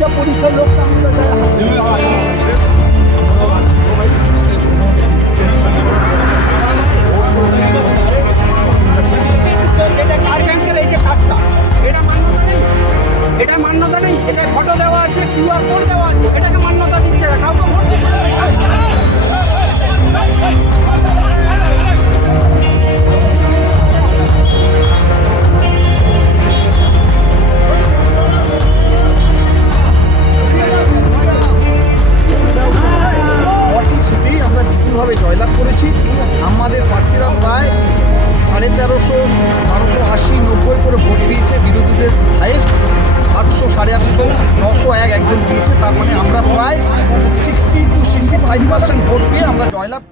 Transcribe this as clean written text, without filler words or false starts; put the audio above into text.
লজ্জা পরিচয় লোকটা এটা কার ব্যাংকের এই যে কার্ডটা এটা মান্যতা নেই, এটা ফটো দেওয়া আছে, কিউআর কোড দেওয়া আছে, এটাকে মান্যতা দিচ্ছে না, কাউকে ভোট দিচ্ছে না। আমরা বিপুলভাবে জয়লাভ করেছি। আমাদের প্রার্থীরা প্রায় 1350, 1280, 90 করে ভোট পেয়েছে। বিরোধীদের হাইয়েস্ট 800, 850, 901 একজন পেয়েছে। তার মানে আমরা প্রায় 60 to 65% ভোট পেয়ে আমরা জয়লাভ